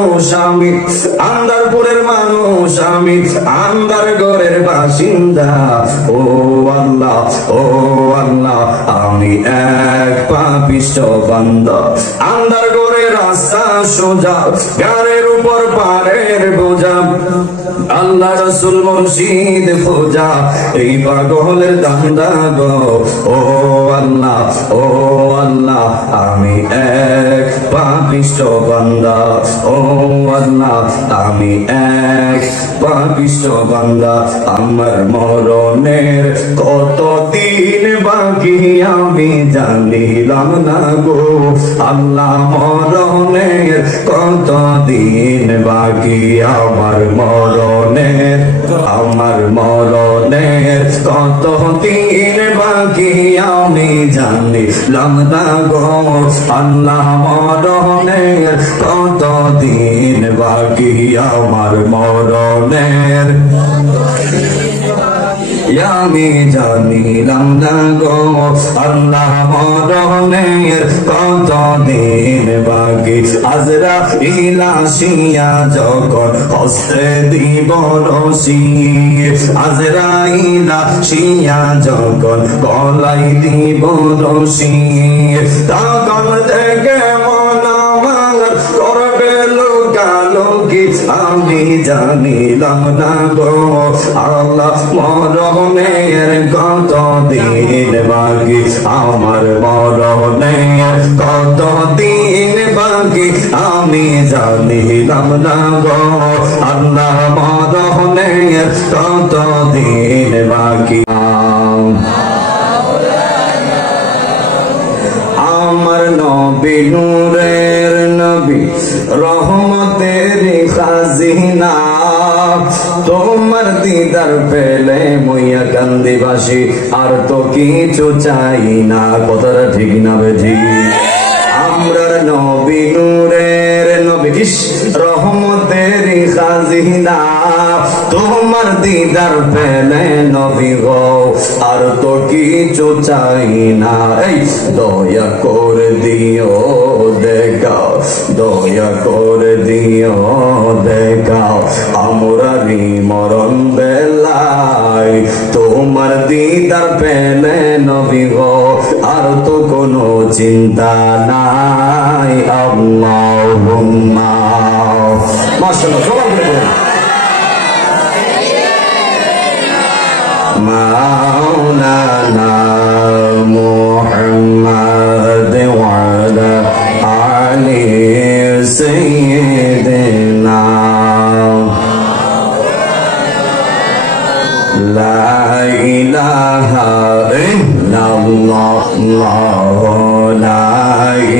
মানুষ আমি, আন্দারপুরের মানুষ আমি, আন্দার ঘরের বাসিন্দা। ও আল্লাহ, ও আল্লাহ, আমি এক পাপিষ্ঠ বান্দা। আন্দার ঘরের রাস্তা সোজা, গাড়ির উপর পারের বোঝা, আল্লাহ রাসূল মুর্শিদ খোঁজা, এই পাগলের দান্দা গো। ও আল্লাহ, ও আল্লাহ, আমি এক পাপিষ্ঠ বান্দা। ও আল্লাহ, আমি এক পাপিষ্ঠ বান্দা। আমার মরণের কতদিন বাকি আমি জানিলাম না গো। আল্লাহ, মরণের কতদিন বাকি আমার মরণের, আমার মরণের কতদিন বাকি আমি জানিলাম না গো। আল্লাহ, মরণের কতদিন বাকি আমার মরণের আমি জানিলাম না গো। আল্লাহ, মরণের কতদিন বাকি। আজরাইল আসিয়া যখন হস্তে দিব রশি, আজরাইল আসিয়া যখন গলায় দিব রশি, তখন থেকে মন আমার করবে লোকালোকি আমি জানিলাম না গো। আল্লাহ, মরণের কতদিন বাকি আমার মরণের কতদিন বাকি আমি জানিলাম না গো। আল্লাহ, মরণের কতদিন বাকি আমার নবী নূরের নবী রহমতের খাজিনা, তোমার দিদার পেলে মইয়া কান্দিবাসী আর তো কিছু চাই না। কথাটা ঠিক না বেঠি? আমরা নবী নূরের নবী রহমতের খাজিনা, তোমার দিদার পেলে নবী গো আর তো কিছু চাই না। এই দয়া করে দিও দেখাও, দয়া করে দিও দেখাও আমরারি মরণ বেলায় তোমার দিদার পেলে নবী গো আর তো কোনো চিন্তা নাই। আল্লাহুম্মা মাশাআল্লাহ, সবাই বলুন মাওলানা মুহাম্মদ ওয়া আলা আলি সাইয়্যিদিনা লা ইলাহা ইল্লাল্লাহ, লা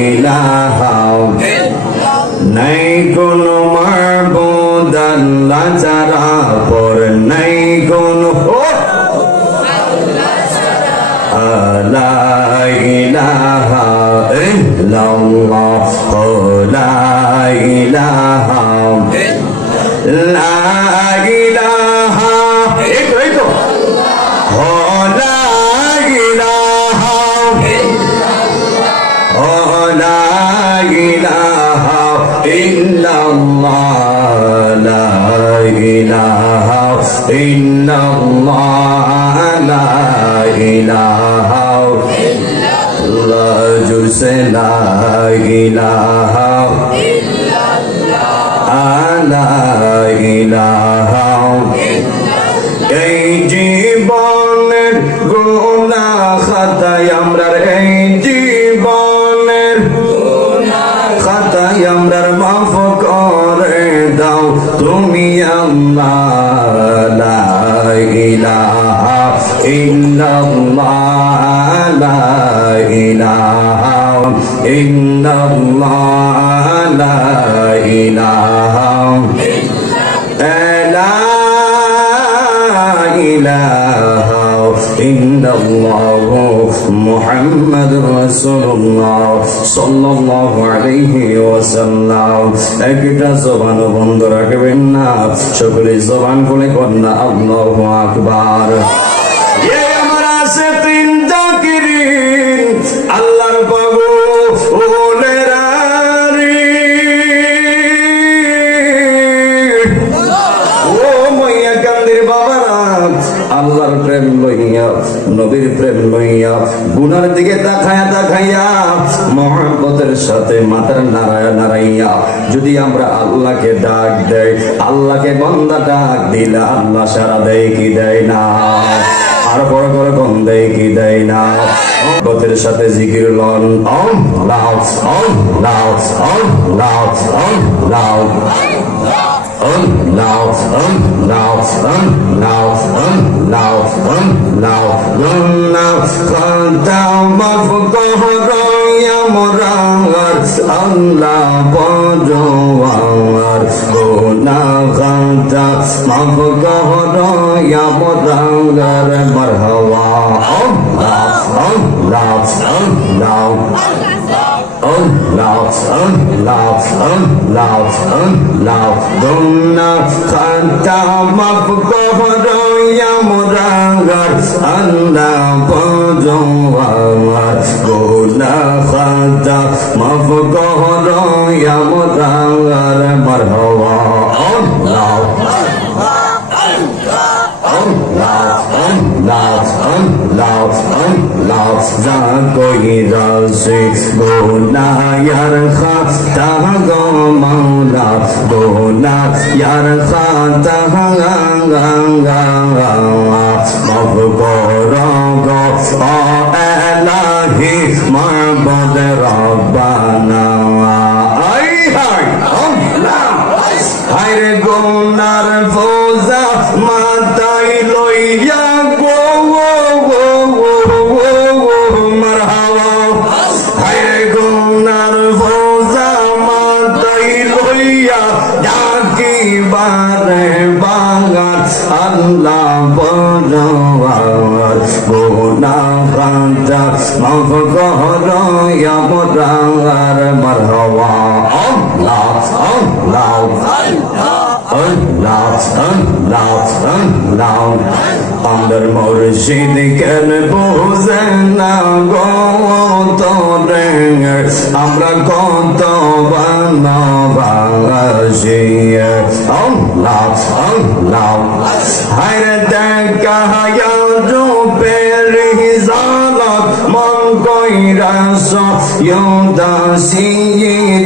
ইলাহা নাই কোনো মাবুদ আল্লাহ ছাড়া, পর নাই কোনো লা ইলাহা ইল্লাল্লাহ, লা ইলাহা লা ইলাহা এই তো লা ইলাহা লা ইলাহা ইল্লাল্লাহ, লা ইলাহা ইল্লাল্লাহ, লা ইলাহা ইল্লাল্লাহ, জুরসে লা ইলাহা ইল্লাল্লাহ, লা ইলাহা এই জীবনের গুনাহ খাতায় আমরার, এই জীবনের খাতায় আমরার মাফ করে দাও তুমি আল্লাহ। লা ইলাহা ইল্লাল্লাহ, লা ইলাহা ইল্লাল্লাহ, লা ইলাহা ইলাহা ইল্লাল্লাহ মুহাম্মাদুর রাসূলুল্লাহ সাল্লাল্লাহু আলাইহি ওয়াসাল্লাম। একটা জবান বন্ধ রাখবেন না, সকলে জবান খুলে কন্যা আল্লাহু আকবার। আমার আছে তিন জাকিরিন আল্লাহর পাগল ওলেরা রে, গুনার দিকে তাকাইয়া মহব্বতের সাথে মাথার নাড়াইয়া যদি আমরা আল্লাহকে ডাক দেই, আল্লাহকে বান্দা ডাক দিলে আল্লাহ সারা দেয় কি দেয় না? আর বড় করে কোন দেয় কি দেয় না? মহব্বতের সাথে জিকির loan Allah Allah Allah Allah Allah, Allah, Allah, Allah, Allah, Allah, Khanta mafkohro ya morangar, Allah bojoangar, Guna khanta mafkohro ya morangar, Marhawa, Allah, Allah, Allah, Allah, Allah, Allah, Allah, Guna khanta mafkohro ya morangar, Allah bojoangar, Guna khanta mafkohro ya morangar, Marhawa, Allah, Allah, za koi razi guna yar khata go maula guna yar khata maf koro go o elahi mabud rabbana ay hay Allah hay re gunar foza matai loiya go Allah bojoangar, Guna khanta mafkohro ya morangar, Marhawa, Allah, Allah, Allah, Allah, Allah, Amber Murshid ken buzena go torenger, Amra konto banavashi, Allah, Allah, Hayre denka ya ruperi zalat mon koira so yudasi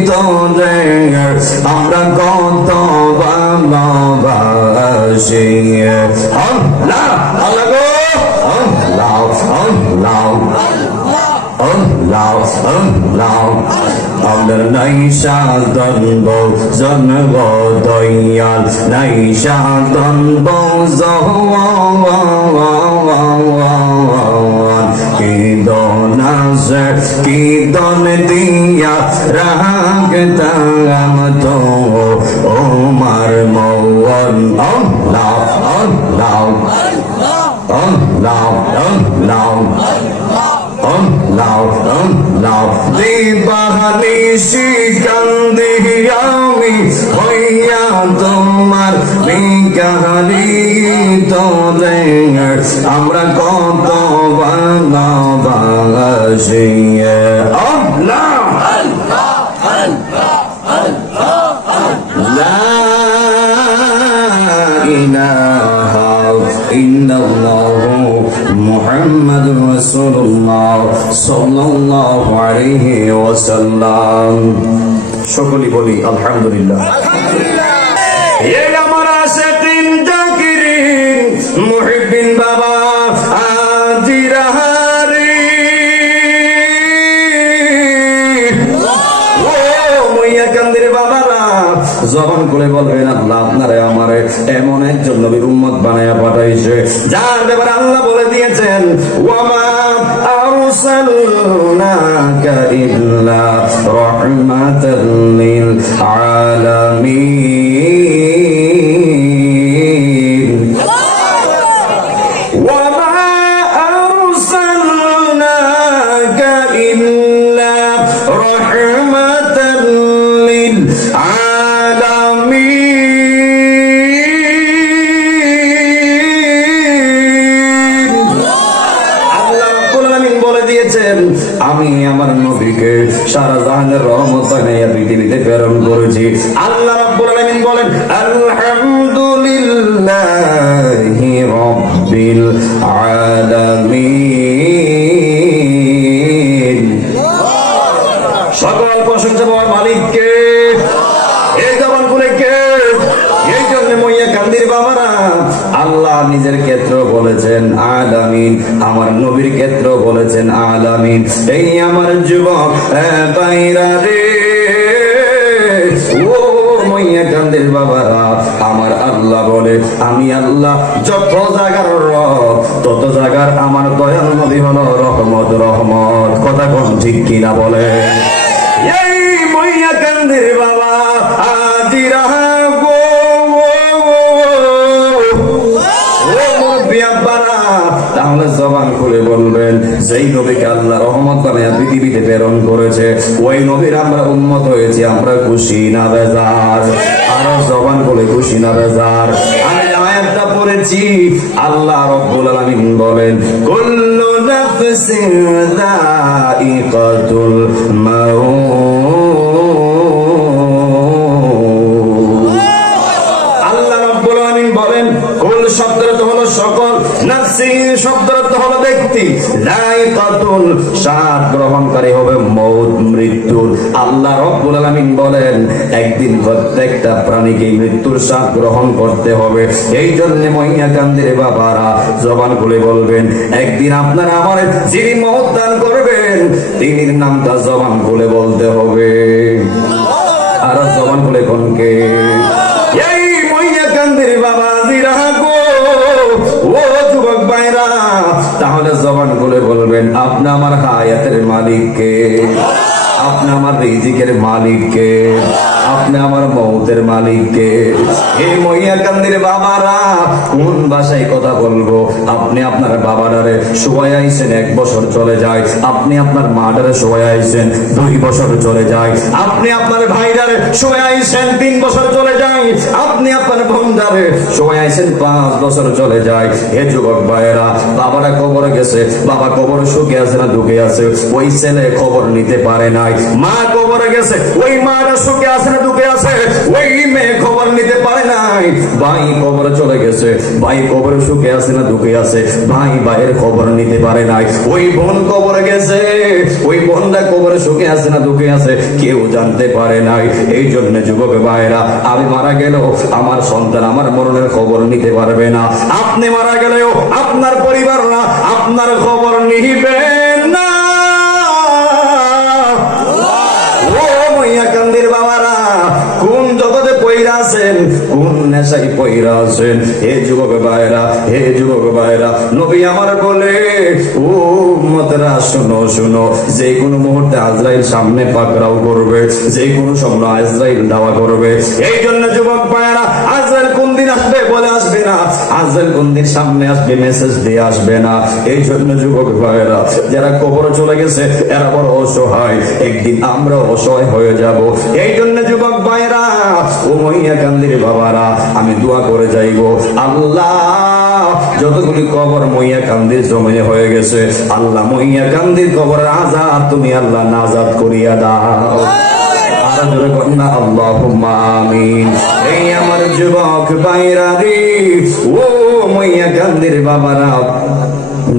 torenger, Amra konto banavashi, Allah, Allah go, Allah, Allah, Allah, Allah, Amder naishadon bo zango doyal, naishadon bo zowan, kidon azer, kidon diya, ragta amto, Omar mowan, Allah, Allah, Allah, Allah, Allah, Dibahani shikandi ami hoya tomar nikahani to denger amra koto banabashi Allah La ilaha illallah Muhammad Rasulullah sallallahu alayhi wa sallam. Shukri boli alhamdulillah. Ye amar ashiqin zakirin muhibbin baba ajirahari moya kandir babara জবান করে বলবেন আল্লাহ আপনারে আমারে এমন একজন নবীর উম্মত বানায়া পাঠাইছে যার ব্যাপারে আল্লাহ বলে দিয়েছেন ওয়ামা আরসালনাকা ইল্লা রাহমাতাল লিল আলামিন ওয়ামা আরসালনাকা ইল্লা রাহমাতাল লিল আমি আমার নবীকে সারা জাহানের রহমত বানাইয়া পৃথিবীতে প্রেরণ করেছি আল্লাহ রাব্বুল আলামিন বলেন আলহামদুলিল্লাহি রাব্বিল আলামিন আলামিন, আমার নবীর ক্ষেত্র বলেছেন আলামিন। এই আমার যুবক ভাইরা রে, ও মইয়া কান্দের বাবারা, আমার আল্লাহ বলে আমি আল্লাহ যত জায়গার রব তত জায়গার আমার দয়াল নবী হলো রহমত রহমত। কথা কোন ঠিক কিনা বলে? এই মইয়া কান্দের বাবা আজিরা গো, তাহলে জবান খুলে বলবেন যেই নবীকে আল্লাহ রহমত বানায়া পৃথিবীতে প্রেরণ করেছে ওই নবীর আমরা উম্মত হয়েছি, আমরা খুশি না বেজার? আর জবান খুলে খুশি না বেজার? আমি আয়াতটা পড়েছি, আল্লাহ রাব্বুল আলামিন বলেন কুল্লু নাফসিন যায়িকাতুল মাউত। আল্লাহ রাব্বুল আলামিন বলেন কুল শব্দের অর্থ হলো সকল, নাফসি শব্দের অর্থ হলো ব্যক্তি, যায়িকাতুল স্বাদ গ্রহণকারী হবে মৌত মৃত্যুর। আল্লাহ রাব্বুল আলামিন বলেন একদিন প্রত্যেকটা প্রাণীকে মৃত্যুর স্বাদ গ্রহণ করতে হবে। এই জন্য মইয়া কান্দের বাবারা জবান খুলে বলবেন একদিন আপনারা আমার যিনি মৌত দান করবেন তিনির নামটা জবান খুলে বলতে হবে। আর জবান খুলে কোনকে? এই মইয়া কান্দের বাবা জিরা গো, ও যুবক ভাইরা, তাহলে জবান খুলে বলবেন আপনি আমার হায়াতের মালিককে, আপনি আমার রিজিকের মালিককে, আপনি আমার মৌতের মালিককে। এই মইয়া কান্দির বাবারা কোন ভাষায় কথা বলবো? আপনি আপনার বাবারে শোয়াই আইছেন 1 বছর চলে যায়, আপনি আপনার মাটারে শোয়াই আইছেন 2 বছর চলে যায়, আপনি আপনার ভাইরারে শোয়াই আইছেন 3 বছর চলে যায়, আপনি আপনার বোনদারে শোয়াই আইছেন 5 বছর চলে যায়। হে যুবক ভাইয়েরা, বাবারা কবরে গেছে, বাবা কবরে সুখে আছে না দুঃখে আছে ওই ছেলে খবর নিতে পারে নাই। মা কবরে গেছে, ওই মারা সুখে আছে না দুঃখে আছে ওই মেয়ে খবর নিতে পারে নাই। ভাই কবরে চলে গেছে, ভাই কবরে সুখে আছে না দুঃখে আছে ভাই ভাইয়ের খবর নিতে পারে নাই। ওই বোন কবরে গেছে, ওই বোনটা কবরে সুখে আছে না দুঃখে আছে কেউ জানতে পারে নাই। এই জন্য যুবক ভাইরা, আমি মারা গেলেও আমার সন্তান আমার মরণের খবর নিতে পারবে না, আপনি মারা গেলেও আপনার পরিবাররা আপনার খবর নিবে না। কান্দির বাবারা কোন জগতে পয়রা আছেন, কোন নেশায় পয়রা আছেন? হে যুবক ভাইরা, হে যুবক ভাইরা, নবী আমার বলে ও উম্মতেরা শোনো শোনো, যে কোনো মুহূর্তে আজরাইল সামনে পাকড়াও করবে, যে কোনো সময় আজরাইল দাওয়া করবে। এই জন্য যুবক ভাইরা, আজরাইল কোন দিন আসবে বলে আসবে না, আজরাইল কোন দিন সামনে আসবে মেসেজ দিয়ে আসবে না। এই জন্য যুবক ভাইরা, যারা কবরে চলে গেছে এরা বড় অসহায়, একদিন আমরা অসহায় হয়ে যাব। এই জন্য যুবক ভাইরা, ও মইয়া কান্দির বাবারা, আমি দোয়া করে যাইব আল্লাহ যতগুলি কবর মইয়া কান্দির জমিনে হয়ে গেছে, আল্লাহ মইয়া কান্দির কবরের আযাব তুমি আল্লাহ নাজাত করিয়া দাও। আল্লাহুম্মা আমিন। এই আমার যুবক ভাইরা রে, ও মইয়া কান্দির বাবারা,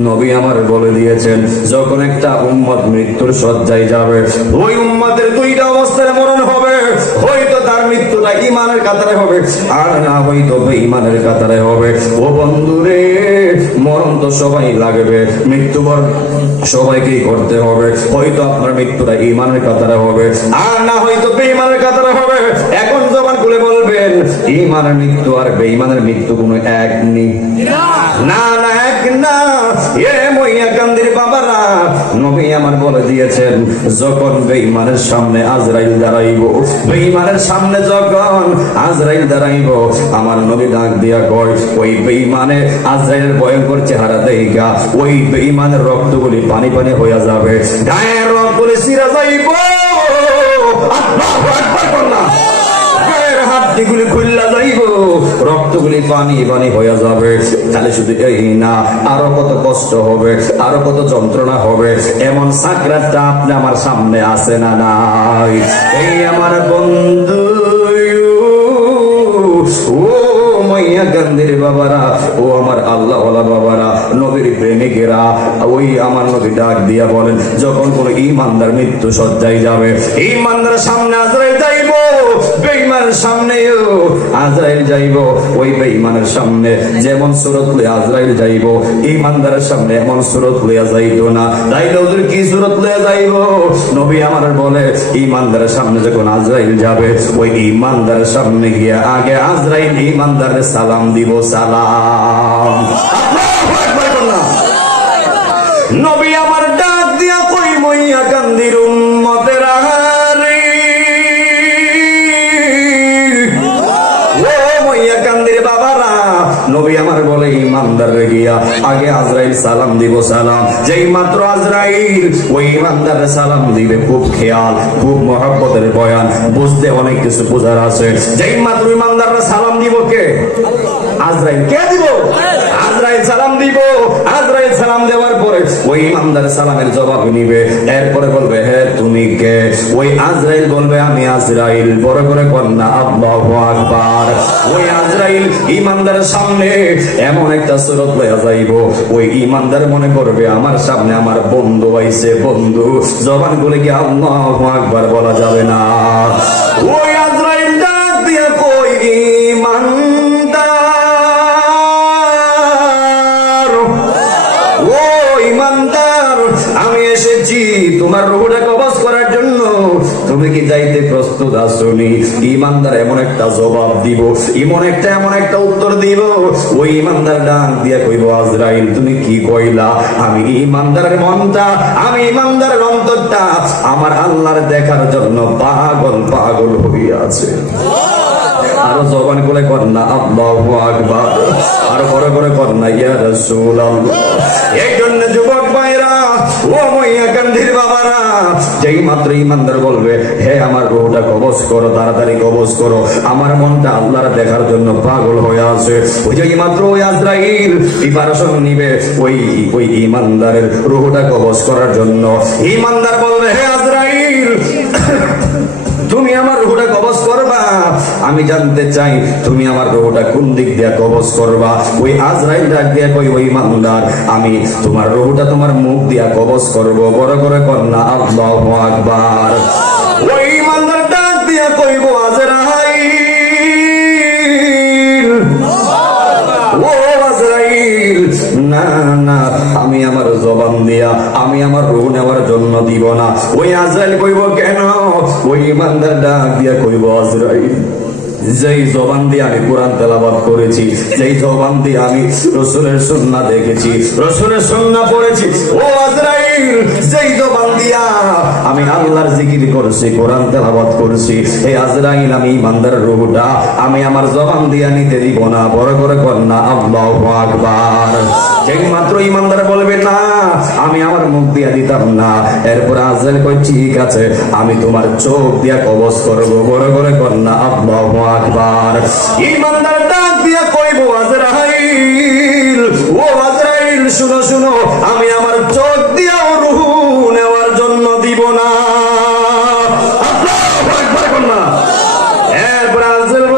নবী আমার বলে দিয়েছেন যখন একটা উম্মত মৃত্যুর শয্যায় যাবে ওই উম্মতের 2টা অবস্থায় মরণ হবে, হয়তো তার মৃত্যুটা ঈমানের কাতারে হবে আর না হয়তো বেঈমানের কাতারে হবে। ও বন্ধুরে, মরণ তো সবাই লাগবে, মৃত্যুবরণ সবাইকেই করতে হবে, হয়তো আপনার মৃত্যুটা ঈমানের কাতারে হবে আর না হয়তো বেঈমানের কাতারে হবে। এখন জবান খুলে বলবেন ঈমানের মৃত্যু আর বেঈমানের মৃত্যু কোনো এক নেই, না না এক না। এ মইয়া কান্দির বাবারা, নবী আমার বলে দিয়েছেন যখন বেঈমানের সামনে আজরাইল দাঁড়াইব, বেঈমানের সামনে যখন আজরাইল দাঁড়াইব, আমার নবী ডাক দিয়া কয় ওই বেঈমানে আজরাইলের ভয়ঙ্কর চেহারা দেইগা ওই বেঈমানের রক্তগুলি পানি পানি হয়ে যাবে, গায়ের রক্তগুলি ছিঁড়ে যাইব, আল্লাহু আকবার বলনা, গায়ের হাড়গুলি খুললা যাইব, রক্তগুলি পানি পানি হয়ে যাবে। তাহলে শুধু এই না, আরো কত কষ্ট হবে, আরো কত যন্ত্রণা হবে। এমন সাকরাতটা আপনি আমার সামনে আছে না নাই? এই আমার বন্ধু, ও মইয়া কান্দির বাবারা, ও আমার আল্লাহ ওয়ালা বাবারা, নবীর প্রেমিকেরা, ওই আমার নবী ডাক দিয়া বলেন যখন কোন ঈমানদার মৃত্যু শয্যায় যাবে, ঈমানদার সামনে আজরাইল যাইব, বেঈমান বেঈমানের সামনেও আজরাইল যাইব, ওই বেঈমানের সামনে যেমন সুরত লইয়া আজরাইল যাইব, ঈমানদারের সামনে এমন সুরত লইয়া যাইত না। তাইলে ওদের কি সুরত লইয়া যাইব? নবী আমার বলে ঈমানদারের সামনে যখন আজরাইল যাবে, ওই ঈমানদারের সামনে গিয়া আগে আজরাইল ঈমানদারের সালাম দিব। সালাম। নবী আমার ডাক দিয়া কই মইয়া কান্দির উম্মতেরা রে, ও মইয়া কান্দির বাবারা। নবী আমার বলে ঈমানদার গিয়া আগে আজরাইল সালাম দিব। সালাম যেই মাত্র আজরাইল ওই ঈমানদারের সালাম দিবে, খুব খেয়াল, খুব মহব্বতের বয়ান, বুঝতে অনেক কিছু বোঝার আছে। যেই মাত্র ঈমানদাররা সালাম দিব, কে? আজরাইল। কে দিব? আজরাইল সালাম দিব। আজরাইল সালাম দেওয়ার পরে ওই ঈমানদার সালামের জবাব নিবে, এরপরে বলবে হে তুমি কে? ওই আজরাইল বলবে আমি আজরাইল। বড় করে কন্যা আল্লাহু আকবার। ওই আজরাইল ঈমানদারের সামনে এমন একটা সুরত লইয়া যাইব, ওই ঈমানদার মনে করবে আমার সামনে আমার বন্ধু আইছে। বন্ধু জবান খুলে কি আল্লাহু আকবার বলা যাবে না। ওই আজরাইল ডাক দিয়া কই ঈমানদার, ও ঈমানদার আমি এসেছি তোমার রূহটা কবজ করার জন্য, তুমি কি যাইতে প্রস্তুত আছোনি? ঈমানদার এমন একটা জবাব দিব, এমন একটা উত্তর দিব, ওই ঈমানদার ডাক দিয়া কইব আজরাইল তুমি কি কইলা? আমি ঈমানদারের মনটা, আমি ঈমানদারের অন্তরটা আমার আল্লাহর দেখার জন্য পাগল পাগল হইয়া আছে। আরো জবান খুলে কন্যা আল্লাহু আকবার, আর বড় করে কন্যা ইয়া রাসূলুল্লাহ। এই জন্য যুবক ভাইরা, ও মইয়া কান্দির বাবারা, যেই মাত্র ঈমানদার বলবে হে আমার রূহটা কবজ করো, তাড়াতাড়ি কবজ করো, আমার মনটা আল্লাহর দেখার জন্য পাগল হয়ে আছে, ওই যে মাত্র ওই আজরাইল প্রিপারেশন নিবে ওই ঈমানদারের রূহটা কবজ করার জন্য। ঈমানদার বলবে হে আজরাইল তুমি আমার রূহটা কবজ করবা, আমি জানতে চাই তুমি আমার রূহটা কোন দিক দিয়া কবজ করবা। ওই আজরাইল ডাক দিয়া কই ওই ঈমানদার আমি তোমার রূহটা তোমার মুখ দিয়া কবজ করব। বড় করে কন্যা আল্লাহু আকবার। ওই ঈমানদার ডাক দিয়া কইব আজরাইল, ও আজরাইল না না আমি আমার জবান দিয়া আমি আমার রূহ নেওয়ার জন্য দিব না। ওই আজরাইল কইব কেন? ওই ঈমানদার ডাক দিয়া কইব আজরাইল যেই জবান দিয়ে আমি কোরআন তেলাওয়াত করেছি, যেই জবান দিয়ে আমি রাসূলের সুন্নাহ দেখেছি, রাসূলের সুন্নাহ পড়েছি, ও আজরাইল যেই জবান দিয়া আমি আল্লাহর জিকির করেছি, কোরআন তেলাওয়াত করেছি, এই আজরাইল আমি ঈমানদারের রূহটা আমি আমার জবান দিয়া নিতে দিব না। বড় করে কন্যা আল্লাহু আকবার। যেই মাত্র ঈমানদার বলবে না আমি আমার মুখ দিয়া দিতাম না, এরপর আজরাইল কই ঠিক আছে আমি তোমার চোখ দিয়া কবজ করব। বড় করে কন্যা আল্লাহু আকবার। ঈমানদার ডাক দিয়া কইব আজরাইল, ও আজরাইল শুনো শুনো আমি আমার চোখ দিয়া রূহ নেওয়ার জন্য দিব না। আল্লাহু আকবার কন্যা। এরপর আজরাইল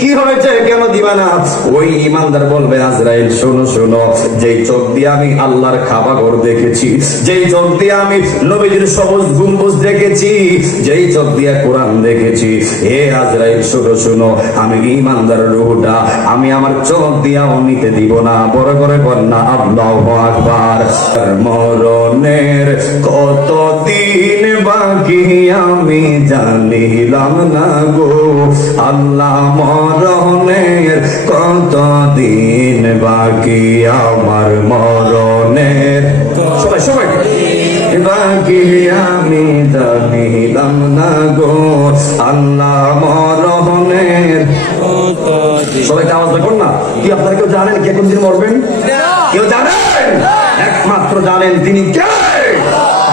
কি হয়েছে কেন দিবা না? ওই ঈমানদার বলবে আজরাইল শোনো শোনো, যেই চোখ দিয়ে আমি আল্লাহর কাবাঘর দেখেছি, যেই চোখ দিয়ে আমি নবীজির সবুজ গম্বুজ দেখেছি, যেই চোখ দিয়ে কোরআন দেখেছি, হে আজরাইল শোনো শোনো আমি ঈমানদারের রূহটা আমি আমার চোখ দিয়াও নিতে দিব না। বড় করে কন্যা আল্লাহু আকবার। মরণের কত দিন বাকি আমি জানিলাম না গো আল্লাহ, মরণের কত দিন বাকি আমার, মরণের সবাই সবাই বাকি আমি জানিলাম না গো আল্লাহ, মরণের সবাইকে আওয়াজ দেখুন না। কি আপনারা কেউ জানেন কে কোন দিন মরবেন? কেউ জানেন? একমাত্র জানেন তিনি কে।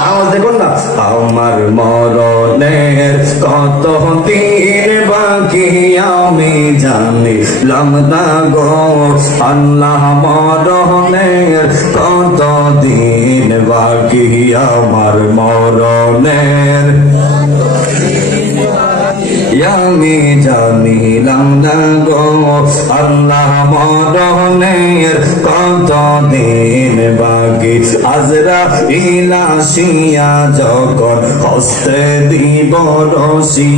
আওয়াজ দেখুন না। আমার মরণের কত দিন বাকি আমি জানিলাম না গো আল্লাহ, মরণের কত দিন বাকি আমার, মরণের আমি জানিলাম না গো আল্লাহ মরণের কত দিন বাকি আজরাইল আসিয়া যখন হস্তে দিব রশি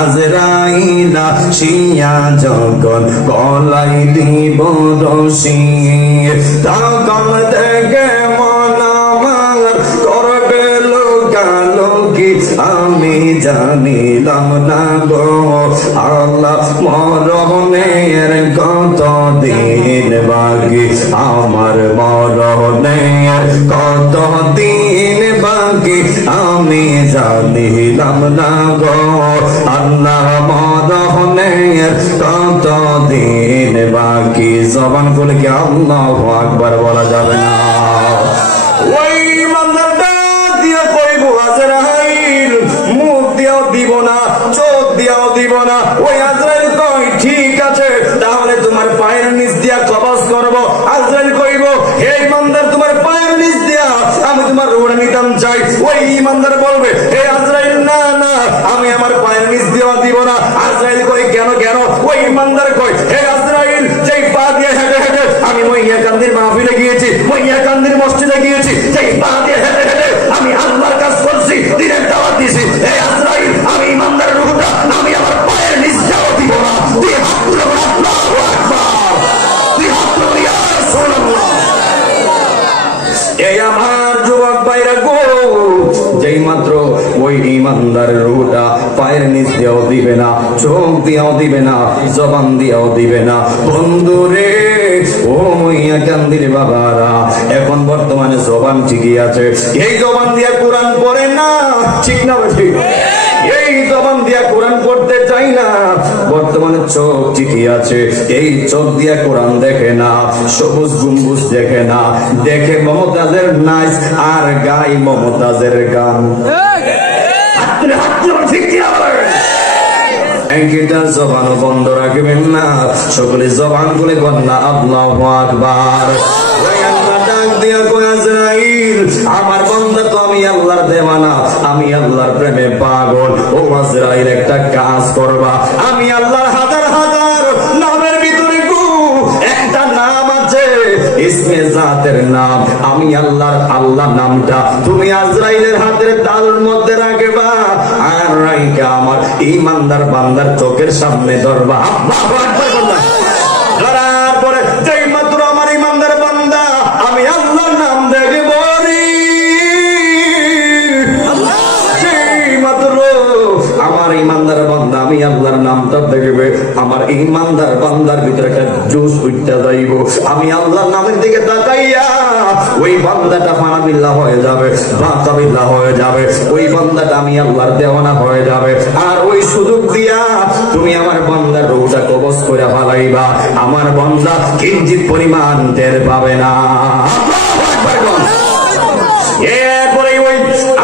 আজরাইল আসিয়া যখন গলায় দিব রশি তখন দেখে মন আমার করবে লোকালোকি আমি জানিলাম না গো আল্লাহ মরণের কত দিন বাকি আমার মরণের কত দিন বাকি আমি জানিলাম না গো আল্লাহ মরণের কত দিন বাকি জবান খুলে কি আল্লাহু আকবার বলা যাবে না ওই মানদারটা দিয়ে কইব আজরাইল মুখ দিয়েও দিব না চোখ দিয়েও দিব না ওই আজরাইল কই ঠিক আছে তাহলে তোমার পায়ের নিচ দিয়া কবজ করব আজরাইল কইব হে ইমানদার তোমার পায়ের নিচ দিয়া আমি তোমার রূহটা নিতাম চাই ওই ইমানদার বলবে হে আজরাইল না না আমি আমার পায়ের নিচ দিয়া দিব না আজরাইল কই কেন কেন ওই ইমানদার কই হে আজরাইল যেই পা দিয়ে হেঁটে হেঁটে আমি মইয়া কান্দির মাহফিলে গিয়েছি মইয়া কান্দির মসজিদে গিয়েছি যেই পা দিয়ে হেঁটে হেঁটে আমি আল্লাহর কাজ করছি দিনের দাওয়াত দিছি হে আজরাইল আমি ইমানদার রূহটা আমি আমার পায়ের নিচ দিয়াও দিব না তুই হাত তুলে আল্লাহু আকবার তুই হাত তুলে ইয়া রাসূলুল্লাহ এই আমার যুবক ভাইরা গো যেই মাত্র ওই ইমানদার রূহটা পায়ের নিচ দিয়েও দিবে না চোখ দিয়েও দিবে না জবান দিয়েও দিবে না বন্ধুরে ও মইয়া কান্দির বাবারা এখন বর্তমানে জবান ঠিকই আছে এই জবান দিয়ে কোরআন পড়ে না ঠিক না ঠিক এই জবান দিয়া কোরআন পড়তে চাই না বর্তমানে চোখ ঠিকই আছে এই চোখ দিয়া কোরআন দেখে না সবুজ গম্বুজ দেখে না দেখে মমতাজের নাচ আর গাই মমতাজের গান জবান বন্ধ রাখবেন না সকলে জবান খুলে কন্যা আল্লাহু আকবার আমার বন্ধু তো আমি আল্লাহর দেওয়ানা আমি আল্লাহর প্রেমে পাগল ও আজরাইল একটা কাজ করবা আমি আল্লাহর হাজার হাজার নামের ভিতরে একটা নাম আছে ইসমে জাতের নাম আমি আল্লাহর আল্লাহ নামটা তুমি আজরাইলের হাতের তালুর মধ্যে রাখবা আর রাইকা আমার ইমানদার বান্দার চোখের সামনে ধরবা আল্লাহু আকবার বলবা ধরার পরে যেই মাত্র আমার ইমানদার বান্দা আমি আল্লাহর নাম দেখব আমার ইমানদার বান্দা আমি আল্লাহর নামটা দেখবে আমার ইমানদার বান্দার ভিতরে একটা জোশ উঠতে যাইব আমি আল্লাহর নামের দিকে তাকাইয়া ওই বান্দাটা ফানাবিল্লাহ হয়ে যাবে বাতাবিল্লাহ হয়ে যাবে ওই বান্দাটা আমি আল্লাহর দেওয়ানা হয়ে যাবে আর ওই সুযোগ দিয়া তুমি আমার বান্দার রূহটা কবজ করে ফালাইবা আমার বান্দা কিঞ্চিত পরিমাণ টের পাবে না এরপরে ওই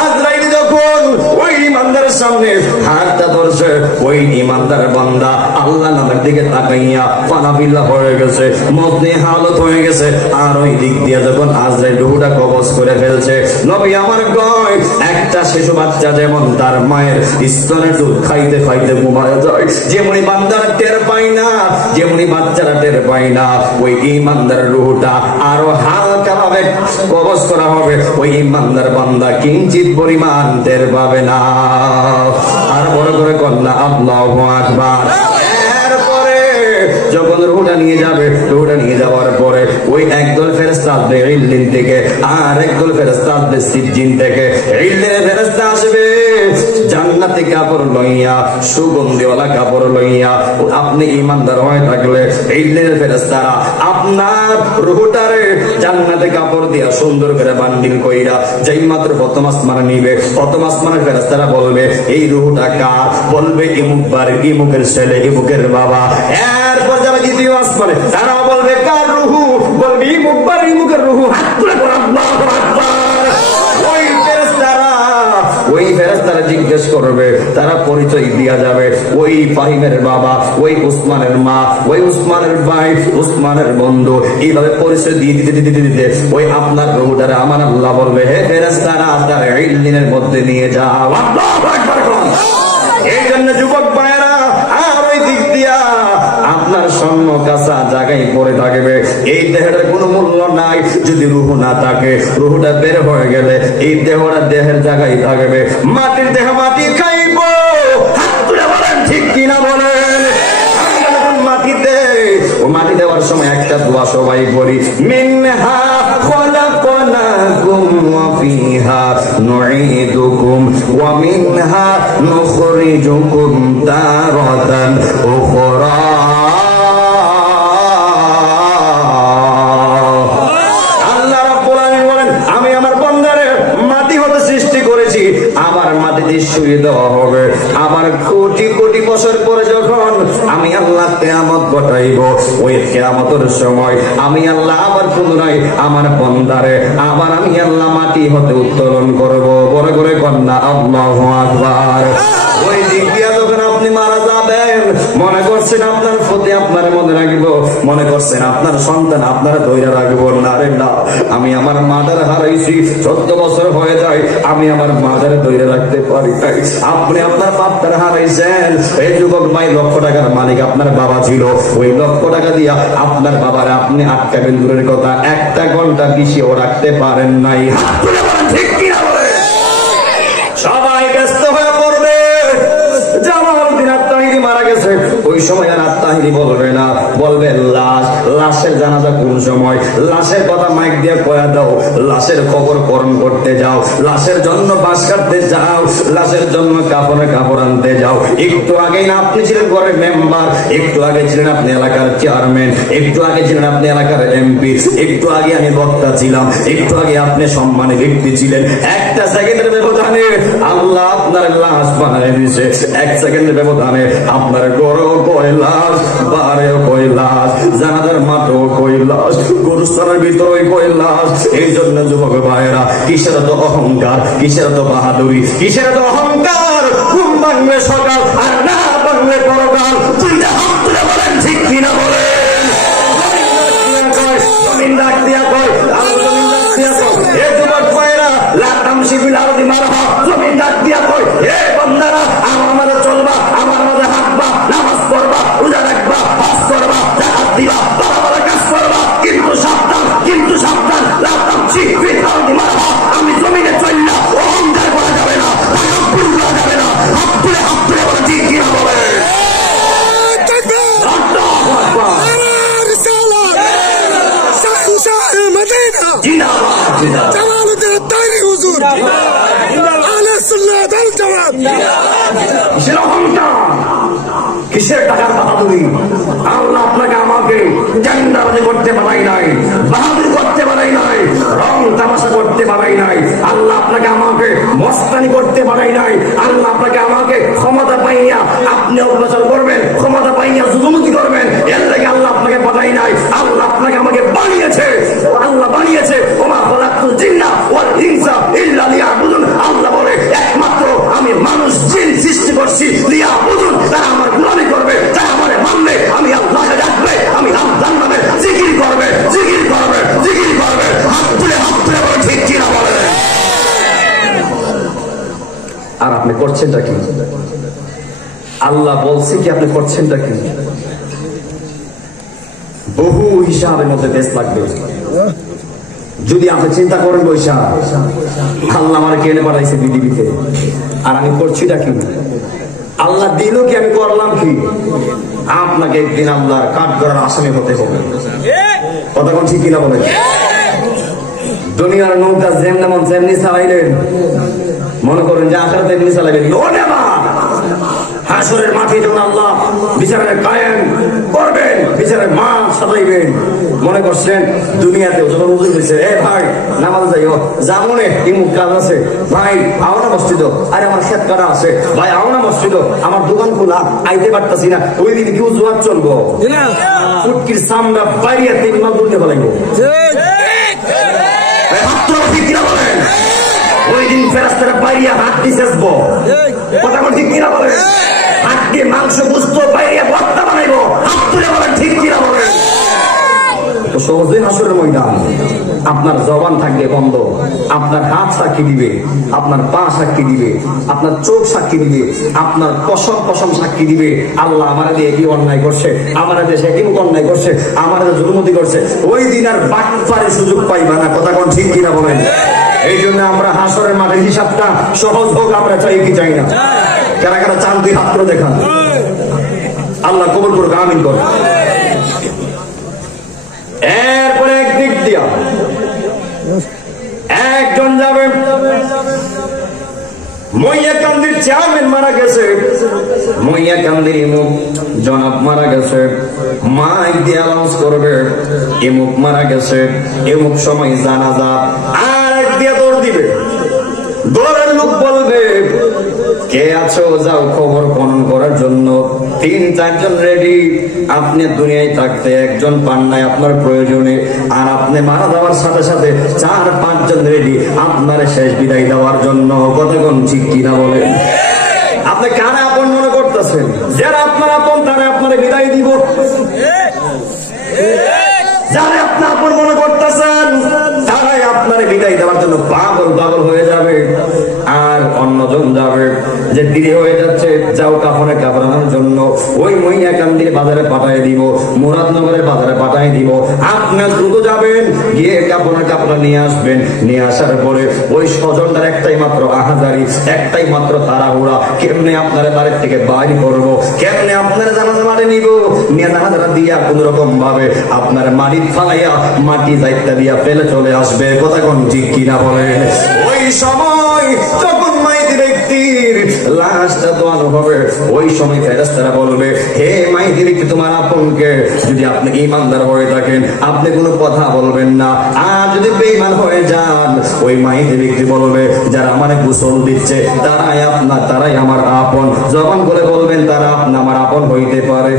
আজরাইল যখন ওই ইমানদার সামনে হাতটা ধরছে ওই ইমানদার বান্দা আল্লাহ নামের দিকে তাকাইয়া ফানাবিল্লাহ হয়ে গেছে মদনে হালত হয়ে গেছে আর ওই দিক দিয়ে যখন আজরাইল রূহটা কবজ করে ফেলছে নবী আমার কয় একটা শিশু বাচ্চা যেমন তার মায়ের স্তনের দুধ খাইতে খাইতে ঘুমায় যায় যেমনি বান্দারা টের পায় না যেমনি বাচ্চারা টের পায় না ওই ইমানদার রূহটা আরো হালকা ভাবে কবজ করা হবে ওই ইমানদার বান্দা কিঞ্চিত পরিমাণ টের পাবে না আর বড় করে কন্যা আল্লাহু আকবার এরপরে যখন রূহটা নিয়ে যাবে রূহটা নিয়ে যাওয়ার পরে ওই একদল ফেরেশতা আসবে ইল্লিন থেকে আর একদল ফেরেশতা আসবে সিজ্জিন থেকে ইল্লিনের ফেরেশতা আসবে জান্নাতি কাপড় লইয়া সুগন্ধিওয়ালা কাপড় লইয়া আপনি ইমানদার হয়ে থাকলে ইল্লিনের ফেরেশতারা আপনার রূহটারে জান্নাতে কাপড় দিয়া সুন্দর করে বান্ডিল কইরা যেই মাত্র প্রথম আসমানে নিবে প্রথম আসমানের ফেরেশতারা বলবে এই রূহটা কার বলবে ইমুক বাড়ির ইমুকের ছেলে ইমুকের বাবা এরপর যাবে দ্বিতীয় আসমানে তারা বলবে কার রূহ বলবে ইমুক বাড়ির ইমুকের রূহ হাত তুলে পড়ো আল্লাহু আকবার ওই ফেরেশতারা জিজ্ঞেস করবে তারা পরিচয় দিয়া যাবে ওই ফাহিমের বাবা ওই উসমানের মা ওই উসমানের ভাই উসমানের বন্ধু এইভাবে পরিচয় দিয়ে দিতে দিতে দিতে ওই আপনার রূহটারে আমার আল্লাহ বলবে হে ফেরেশতারা তার ইল্লিনের মধ্যে নিয়ে যাও আল্লাহু আকবার। এই জন্য যুবক স্বর্ণ কাঁচা জায়গায় পড়ে থাকবে। এই দেহের কোনো মূল্য নাই যদি রূহ না থাকে। রূহটা বের হয়ে গেলে এই দেহটা দেহের জায়গায় থাকবে। মাটির দেহ মাটি খাইব, হাত তুলে বলেন ঠিক কিনা বলেন। মাটিতে ও মাটি দেওয়ার সময় একটা দোয়া সবাই করি, মিনহা খলাকনাকুম ওয়া ফিহা নুঈদুকুম ওয়া মিনহা নুখরিজুকুম তারাতান উখরা। আল্লাহ রাব্বুল আলামিন বলেন, আমি আমার বান্দারে মাটি হতে সৃষ্টি করেছি, আবার মাটিতে শুইয়ে দেওয়া হবে। আবার কোটি কোটি বছর পরে যখন আমি আল্লাহ কিয়ামত ঘটাইব, ওই কিয়ামতের সময় আমি আল্লাহ আবার পুনরায় আমার বান্দারে আবার আমি আল্লাহ মাটি হতে উত্তোলন করব। বড় করে কন্যা আল্লাহু আকবার। ওই দিক দিয়া যখন আপনি মারা যাবেন, মনে করছেন আপনার প্রতি আপনার মনে রাখবো, মনে করছেন আপনার সন্তান আপনারা ধৈর্য রাখবো না রে না। আমি আমার মাদার হারাইছি, 14 বছর হয়ে যায় আমি আমার মাদারে ধৈর্য রাখতে পারি নাই। আপনি আপনার বাপটার হারাইছেন। এই যুবক ভাই, লক্ষ টাকার মালিক আপনার বাবা ছিল, ওই লক্ষ টাকা দিয়া আপনার বাবার আপনি আটকাবেন দূরের কথা, একটা ঘন্টা পিছিয়েও রাখতে পারেন নাই। ঠিক কিনা বলে? সবাই ব্যস্ত হয়ে পড়বে। জামালউদ্দিন আত্তাহিরি মারা গেছে, ওই সময় আর আত্তাহিরি বলবে না, বলবে লাশ। লাশের জানাজা কোন সময়? লাশের কথা মাইক দিয়ে কয়া দাও। লাশের খবর করণ করতে যাও, লাশের জন্য বাঁশ কাটতে যাও, লাশের জন্য কাপড় আনতে যাও। একটু আগেই না আপনি ছিলেন ঘরের মেম্বার, একটু আগে ছিলেন আপনি এলাকার চেয়ারম্যান, একটু আগে ছিলেন আপনি এলাকার এমপি, একটু আগে আমি বক্তা ছিলাম, একটু আগে আপনি সম্মানী ব্যক্তি ছিলেন। একটা সেকেন্ডের ব্যবধানে আল্লাহ আপনার লাশ বানায় দিয়েছে। এক সেকেন্ডের ব্যবধানে আপনার গড়েও কৈলাস, বাড়েও কৈলাস, জানাজার মাঠেও কৈলাস, গরুস্থানের ভিতরেও কৈলাস। এই জন্য যুবক ভাইয়েরা, কিসের তো অহংকার, কিসের তো বাহাদুরি, কিসের তো অহংকার। ঘুম ভাঙবে সকাল আর না ভাঙবে পরকাল। দুইটা হাত তুলে বলেন ঠিক কিনা বলেন। জমিন ডাক দিয়া কয়, জমিন ডাক দিয়া কয়, এ যুবক ভাইয়েরা লাতাম শিবিল আরদি মারহা। জমিন ডাক দিয়া কয়, হে বান্দারা, আমার মাঝে চলবা, আমার মাঝে হাঁটবা, নামাজ পড়বা, রোজা রাখবা, হজ করবা, যাকাত দিবা, ভালো ভালো কাজ করবা, কিন্তু সাবধান, কিন্তু সাবধান, লাতাম শিবিল আরদি মারহা। আমি জমিনে চললা অহংকার করা যাবে না, তাকাব্বুর করা যাবে না। হাত তুলে বলে ঠিক কিনা বলে। জামালউদ্দিন আত্তাহিরি হুজুর, আহলে সুন্নাত ওয়াল জামাত। কিসের অহংকার, কিসের টাকার বাহাদুরি? আল্লাহ আপনাকে আমাকে টেন্ডারবাজি করতে পারাই নাই, বাহাদুরি করতে পারাই নাই, রং তামাশা করতে পারাই নাই। আল্লাহ আপনাকে আমাকে মস্তানি করতে পারাই নাই। আল্লাহ আপনাকে আমাকে ক্ষমতা পাইয়া আপনি অত্যাচার করবেন, ক্ষমতা পাইয়া জুলুমতি করবেন, এর লাগে আল্লাহ আপনাকে পাঠাই নাই। আল্লাহ আপনাকে আমাকে বানিয়েছে, আল্লাহ বানিয়েছে। ওমা খালাকতুল জিন্না ওয়াল ইনসা ইল্লা লিয়াবুদুন। আল্লাহ বলে, একমাত্র আমি মানুষ জিন সৃষ্টি করছি লিয়াবুদুন, তারা আমার গোলামি করবে, তারা আমারে মানবে, আমি আল্লাহকে ডাকবে, আমি আল্লাহর নামে জিকির করবে, জিকির করবে, জিকির করবে। হাত তুলে বলে ঠিক কিনা বলে। আর আপনি করছেনটা কি? আল্লাহ বলছে কি আপনি করছেনটা কি? বহু হিসাবের মধ্যে দেশ লাগবে। যদি আপনি চিন্তা করেন বৈশা, আল্লাহ আমার কেনে পাঠাইছে পৃথিবীতে, আর আমি করছিটা কি? আল্লাহ দিল কি, আমি করলাম কি? আপনাকে একদিন আল্লাহর কাঠ করার আসামি হতে হবে। কথা কোন ঠিক কিনা বলেন? দুনিয়ার নৌকা যেমন মন যেমনি চালাইলেন, মনে করেন যে আখেরাতে তেমনি চালাইবেন। হাসরের মাঠে যখন আল্লাহ বিচারের কায়েম করবেন, বিচারের মাঠ সাজাইবেন, মনে করছেন দুনিয়াতেও যখন উজুর হয়েছে, এ ভাই নামাজ যাইও, জামনে ইমুক কাজ আছে, ভাই আও না মসজিদ, আরে আমার ক্ষেত কাটা আছে, ভাই আও না মসজিদ, আমার দোকান খোলা, আইতে পারতাছি না, ওই দিন কি উজুয়াত চলবো? ফুটকির সামরা বাইরে 3 মাস দূরে বলাইবো। ওই দিন ফেরেশতারা বাইরে হাত দিয়ে শেষবো। কথা বল ঠিক কিনা বলেন? হাত দিয়ে মাংস গুস্ত বাইরে ভর্তা বানাইবো। হাত তুলে বলেন ঠিক কিনা বলেন? তো সহজেই হাসরের ময়দান। আপনার জবান থাকবে বন্ধ, আপনার হাত সাক্ষী দিবে, আপনার পা সাক্ষী দিবে, আপনার চোখ সাক্ষী দিবে, আপনার পশম পশম সাক্ষী দিবে আল্লাহ আমার দিয়ে কি অন্যায় করছে, আমার দেশে কি অন্যায় করছে, আমার জুলুমতি করছে। ওই দিন আর বাটপারে সুযোগ পাইবা না। কথা কোন ঠিক কিনা বলেন? এই জন্য আমরা হাসরের মাঠের হিসাবটা সহজ হোক আমরা চাই কি চাই না? কারা কারা চান দুই হাত করে দেখান। আল্লাহ কবুল করুক, আমিন করুন। এরপরে একদিক দিয়া একজন যাবে, মইয়াকান্দির চেয়ারম্যান মারা গেছে, মইয়াকান্দির ইমুক জনাব মারা গেছে, মাইক দিয়ে অ্যানাউন্স করবে ইমুক মারা গেছে, ইমুক সময় জানাজা, আর এক দিয়ে দৌড় দিবে। দৌড়ের লোক বলবে কে আছো, যাও খবর খনন করার জন্য। 3-4 জন রেডি। আপনি দুনিয়ায় থাকতে একজন পান নাই আপনার প্রয়োজনে, আর আপনি মারা যাওয়ার সাথে সাথে 4-5 জন রেডি আপনার শেষ বিদায় দেওয়ার জন্য। কতক্ষণ ঠিক কিনা বলেন? আপনি কারা আপন মনে করতেছেন? যারা আপনার আপন তারা আপনার বিদায় দিব। যারা আপনি আপন মনে করতেছেন তারাই আপনার বিদায় দেওয়ার জন্য পাগল পাগল হয়ে যাবে। আর অন্যজন যাবে যে দেরি হয়ে যাচ্ছে, যাও কাপড়ে কাপড়ানোর জন্য ওই মইয়াকান্দির বাজারে পাঠাই দিব, মুরাদনগরের বাজারে পাঠাই দিব। আপনার দ্রুত যাবেন, গিয়ে কাপড়ের কাপড় নিয়ে আসবেন। নিয়ে আসার পরে ওই স্বজনটার একটাই মাত্র আহাজারি, একটাই মাত্র তাড়াহুড়া, কেমনে আপনার বাড়ির থেকে বাইরে করবো, কেমনে আপনার জানাজা মাঠে নিব, নিয়ে জানাজা দিয়া কোন রকম ভাবে আপনার মাটি ফালাইয়া মাটি দায়িত্ব দিয়া ফেলে চলে আসবে। কথা কোন ঠিক কিনা বলেন? ওই সময় যখন মাইতি ব্যক্তির লাশটা দোয়ানো হবে, ওই সময় ফেরেশতারা বলবে হে মাইতি ব্যক্তি তোমার আপনকে, যদি আপনি ঈমানদার হয়ে থাকেন আপনি কোনো কথা বলবেন না, আর যদি বেঈমান হয়ে যান ওই মাইতি ব্যক্তি বলবে যারা আমারে গোসল দিচ্ছে তারাই আমার আপন। যখন বলে বলবেন তারা আপনি আমার আপন হইতে পারে।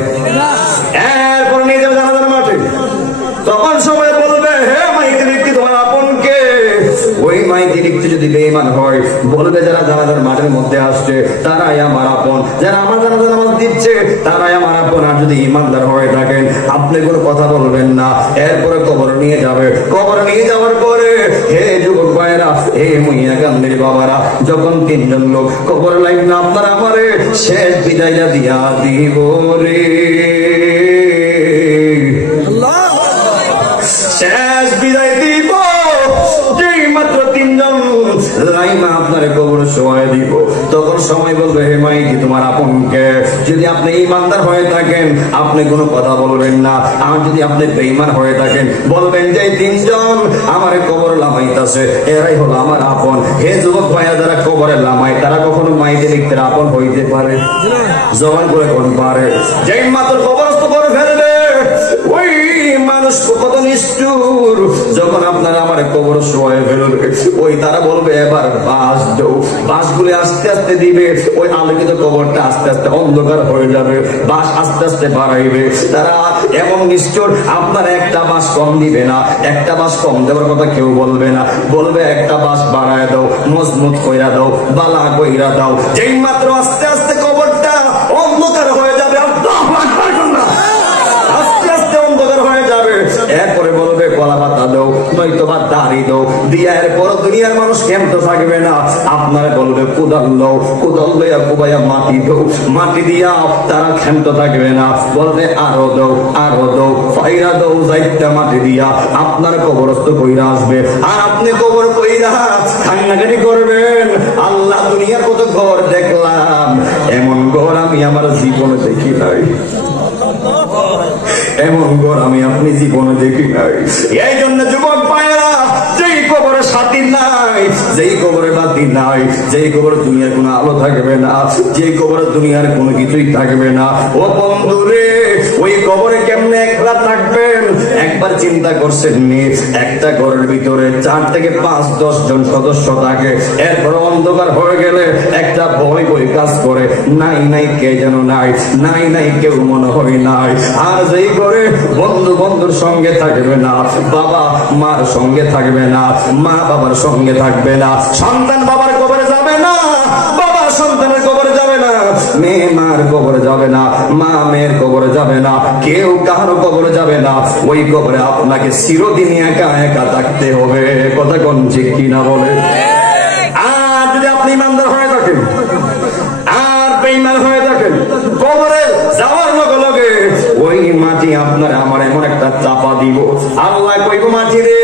এরপর নিয়ে যাবে জানাজার মাঠে, তখন সময় বলবে হে মাইতি ব্যক্তি তোমার আপনকে। ওই মাইতি ব্যক্তি যদি বেঈমান হয় বলবে যারা জানাজার মাঠের মধ্যে আসছে তারাই আমার আপন, যারা আমার জানাজার নামাজ দিচ্ছে তারাই আমার আপন। আর যদি ঈমানদার হয়ে থাকেন আপনি কোনো কথা বলবেন না। এরপরে কবর নিয়ে যাবে, কবর নিয়ে যাওয়ার পরে হে যুবক ভাইরা, হে মইয়াকান্দির বাবারা, যখন 3 জন লোক কবর লাইন আপনার আমারে শেষ বিদায়টা দিয়া দিব রে, শেষ বিদায় দিব, যেই মাত্র 3 জন লাইমা আপনার কবর শোয়ায় দিব, তখন সময় বলবে হে মাইতি তোমার আপনকে। যদি আপনি ঈমানদার হয়ে থাকেন আপনি কোনো কথা বলবেন না, আর যদি আপনি বেঈমান হয়ে থাকেন বলবেন যে 3 জন আমার কবর লামাইতাছে এরাই হলো আমার আপন। হে যুবক ভাইয়া, যারা কবরে লামায় তারা কখনো মাইতি দেখতে আপন হইতে পারে? জবান করে কোন পারে? যেই মাত্র কবরস্থ করে ফেলবে ওই মানুষ কত নিষ্ঠুর, যখন আপনারা আমার কবর শোয়ায় ফেলবে ওই তারা বলবে এবার বাঁশ দাও, বাঁশগুলি আস্তে আস্তে দিবে, ওই আলোকিত কবরটা আস্তে আস্তে অন্ধকার হয়ে যাবে, বাঁশ আস্তে আস্তে বাড়াইবে। তারা এমন নিষ্ঠুর, আপনার একটা বাঁশ কম দিবে না, একটা বাঁশ কম দেওয়ার কথা কেউ বলবে না, বলবে একটা বাঁশ বাড়ায় দাও, মজবুত কইরা দাও, বালা কইরা দাও। যেই মাত্র আস্তে আস্তে কবরটা অন্ধকার হয়ে যাবে, আস্তে আস্তে অন্ধকার হয়ে যাবে, এরপরে বলবে কলা পাতা দাও, নয়তো বা দাড়ি দাও, দিয়া এরপর দুনিয়ার মানুষ কেমন থাকবে না, আপনারা বলবে কোদাল দাও, কোদাল লইয়া কুবাইয়া মাটি দাও, মাটি দিয়া তারা ক্ষান্ত থাকবে না, বলবে আরো দাও, আরো দাও, ফাইরা দাও, যাইতা মাটি দিয়া আপনার কবরস্থ কইরা আসবে। আর আপনি কবর কইরা কান্নাকাটি করবেন, আল্লাহ দুনিয়ার কত ঘর দেখলাম, এমন ঘর আমি আমার জীবনে দেখি নাই, এমন ঘর আমি আপনি জীবনে দেখি নাই। এই জন্য যুবক ভাইরা, যেই কবরে সাথী নাই, যেই কবরে বাতি নাই, যেই কবরে দুনিয়ার কোনো আলো থাকবে না, যেই কবরে দুনিয়ার কোনো কিছুই থাকবে না, ও বন্ধুরে ওই কবরে কেমনে একলা থাকবেন একবার চিন্তা করছেন নি? একটা ঘরের ভিতরে 4 থেকে 5-10 জন সদস্য থাকে, এরপর অন্ধকার হয়ে গেলে একটা ভয় বই কাজ করে, নাই নাই কে যেন নাই, নাই নাই কেউ মনে হয় নাই। আর যেই ঘরে বন্ধুর সঙ্গে থাকবে না, বাবা মার সঙ্গে থাকবে না, মা বাবার সঙ্গে থাকবে না, সন্তান বাবার কবরে যাবে না, বাবা সন্তানের কবরে যাবে না, মেয়ে মার কবরে যাবে না, মা মেয়ের কবরে যাবে না, কেউ কারো কবরে যাবে না। ওই কবরে আপনাকে চিরদিন একা একা থাকতে হবে। কথা কোন ঠিক কিনা বলে? আর যদি আপনি ইমানদার হয়ে থাকেন আর বেঈমান হয়ে থাকেন, কবরে যাওয়ার লগে লগে ওই মাটি আপনার আমার এমন একটা চাপা দিব, আল্লাহ কইব মাটি রে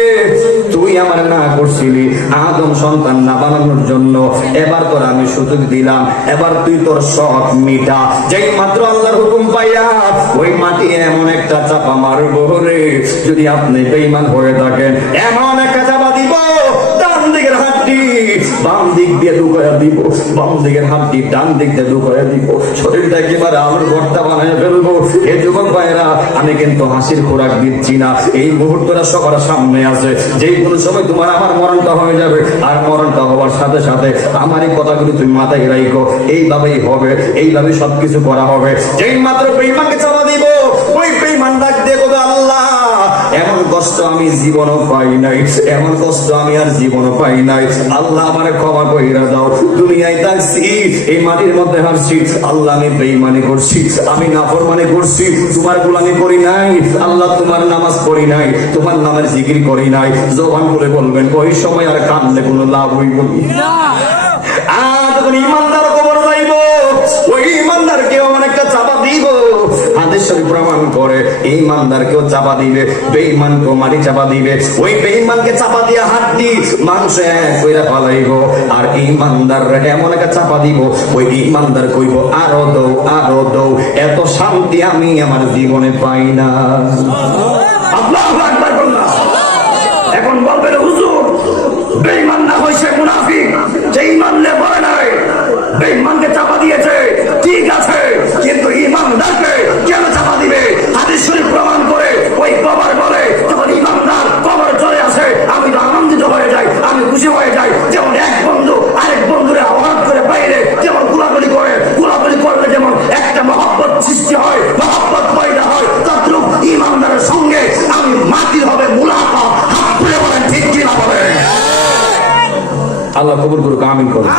তুই আমার না করছিলি আদম সন্তান না বানানোর জন্য, এবার তোর আমি সুযোগ দিলাম, এবার তুই তোর শখ মিটা। যেই মাত্র আল্লাহর হুকুম পাইয়া ওই মাটি এমন একটা চাপা মারবো রে, যদি আপনি বেঈমান হয়ে থাকেন এমন একটা চাপা দিব, ডান দিকের হাতটি বাম দিক দিয়ে ঢুকাইয়া দিব, বাম দিকের হাতটি ডান দিক দিয়ে ঢুকাইয়া দিব, শরীরটা একেবারে আলুর ভর্তা বানায় ফেলবো। এই যুবক ভাইরা, আমি কিন্তু হাসির খোরাক দিচ্ছি না, এই মুহূর্তটা সবার সামনে আছে। যেই কোনো সময় তোমার আমার মরণটা হয়ে যাবে, আর মরণটা হওয়ার সাথে সাথে আমার এই কথাগুলো তুমি মাথায় রাখো, এইভাবেই হবে, এইভাবে সবকিছু করা হবে। যেই মাত্র বেঈমানকে চাপা দিব, ওই বেঈমান ডাক দিয়ে বলবে আল্লাহ এমন কষ্ট আমি জীবনও পাই নাই, এমন কষ্ট আমি আর জীবনও পাই নাই, আল্লাহ আমারে ক্ষমা কইরা দাও। দুনিয়ায় থাকছি, এই মাটির মধ্যে হারছি, আল্লাহ আমি বেঈমানি করছি, আমি নাফরমানি করছি, তোমার গোলামি করি নাই, আল্লাহ তোমার নামাজ পড়ি নাই, তোমার নামের জিকির করি নাই। জবান খুলে বলবেন, ওই সময় আর কাঁদলে কোনো লাভ হইব না। আর যখন ইমানদার কবর যাইব, ওই ইমানদারকেও অনেকটা চাপা দিব। হাদিস শরীফ প্রমাণ করে ইমানদারকেও চাপা দিবে, বেঈমানকেও মাটি চাপা দিবে। ওই বেঈমানকে চাপা দিয়া হাড্ডি মাংস এক কইরা ফালাইব, আর ইমানদার এমন একটা চাপা দিব, ওই ইমানদার কইব আরো দৌ আরো দৌ, এত শান্তি আমি আমার জীবনে পাই না। আল্লাহু আকবার বললাম। এখন বলবেন হুজুর বেঈমান না হইছে মুনাফিক, যে ঈমান নে পড়ে নাই, বেঈমানকে চাপা দিয়েছে ঠিক আছে, কিন্তু ঈমানদারকে কেন চাপা দিবে? হাদিস শরীফ প্রমাণ করে ওই কবর বলে, যখন ঈমানদার কবর চলে আসে আমি তো আনন্দিত হয়ে যাই, আমি খুশি হয়ে যাই। যেমন এক বন্ধু আরেক বন্ধুরে আহ্বান করে বাইরে যেমন গোলাগুলি করে, গোলাগুলি করলে যেমন একটা মহব্বত সৃষ্টি হয়, মহব্বত পয়দা হয়, তদ্রূপ ঈমানদারের সঙ্গে আমি মাটির হবে মুলাকাত। হাত তুলে বলেন ঠিক কিনা বলেন? আল্লাহ কবুল করুক, আমিন করুন।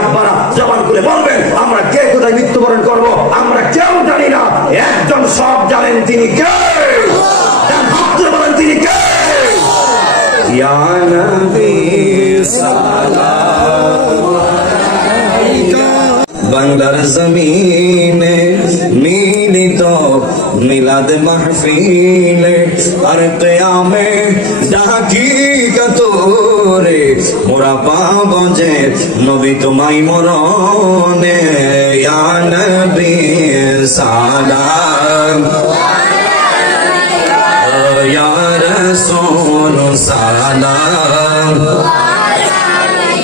আপনারা জবান খুলে বলবেন, আমরা কে কোথায় মৃত্যুবরণ করবো আমরা কেউ জানি না, একজন সব জানেন, তিনি কে? হাত তুলে বলেন তিনি কে? ইয়া নবী সালাম আলাইকা। বাংলার জমিনে মিলিত মিলাদ মাহফিলে, আর কিয়ামে ডাকি কতরে মোরা পাবো যে নবী তোমায় মরণে। ইয়া নবী সালাম, ইয়া রাসূল সালাম,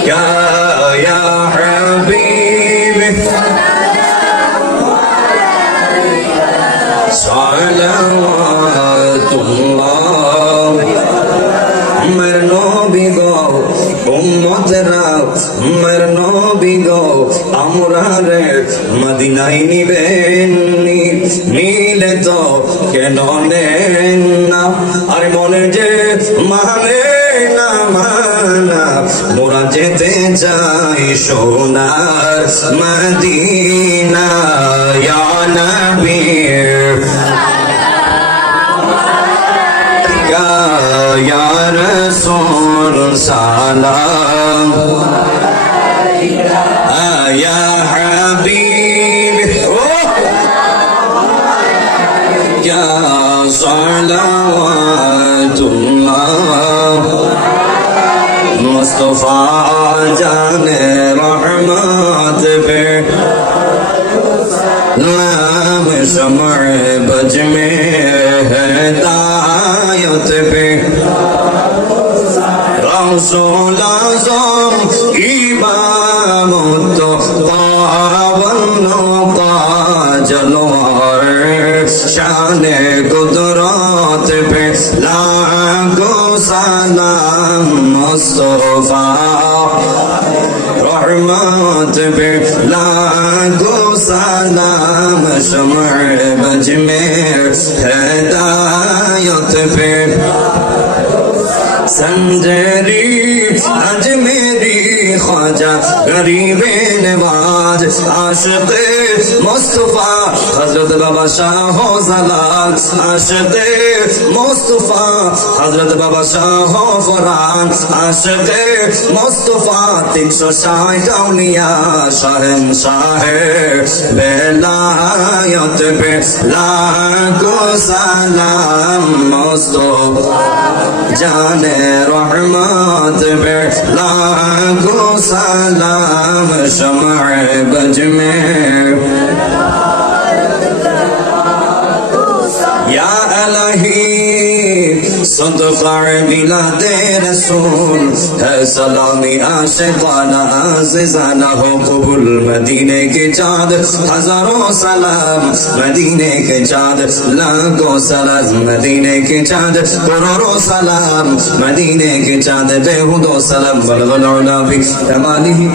ইয়া হাবিব সালাওয়াতুল্লাহ। মের নবী গো উম্মতেরা, মের নবী গো আমরা রে মদিনায় নিবেন, নিলে তো কেন নেন না? আর মনে যে মানে না মানা, মোরা যেতে চাই সোনার মদিনা। ইয়া নবী ইয়া রাসূল সালাম, ইয়া হাবিব ইয়া সালাওয়াতুল্লাহ। মুস্তাফা জানে রহমত पे नाम शमअ बज में हिदायत पे, रसूल आज़म इमाम तो पावन का जलवा, शान कुदरत पे लाखों सलाम। मुस्तफा रहमत पे लाखों सलाम, शमअ बज में हिदायत पे संजरी अजमेरी ख्वाजा गरीबे नवाज आशिक़ मुस्तफा हजरत बाबा शाह जलाल आशिक़ मुस्तफा हजरत बाबा शाह फरान आशिक़ मुस्तफा 360 औलिया शहंशाह बेलायत पे लाखों सलाम मुस्तफा जाने रहमत पे लाखों सलाम शमअ बज में या अलही सदक़ा मिलादे रसूल है सलामी आशिक़ाना आज़िज़ाना हो कबूल मदीने के चाँद हजारों सलाम मदीने के चाँद लाखों सलाम मदीने के चाँद करोड़ों सलाम मदीने के चाँद बेहुदो सलाम बलगल उला भी कमालिही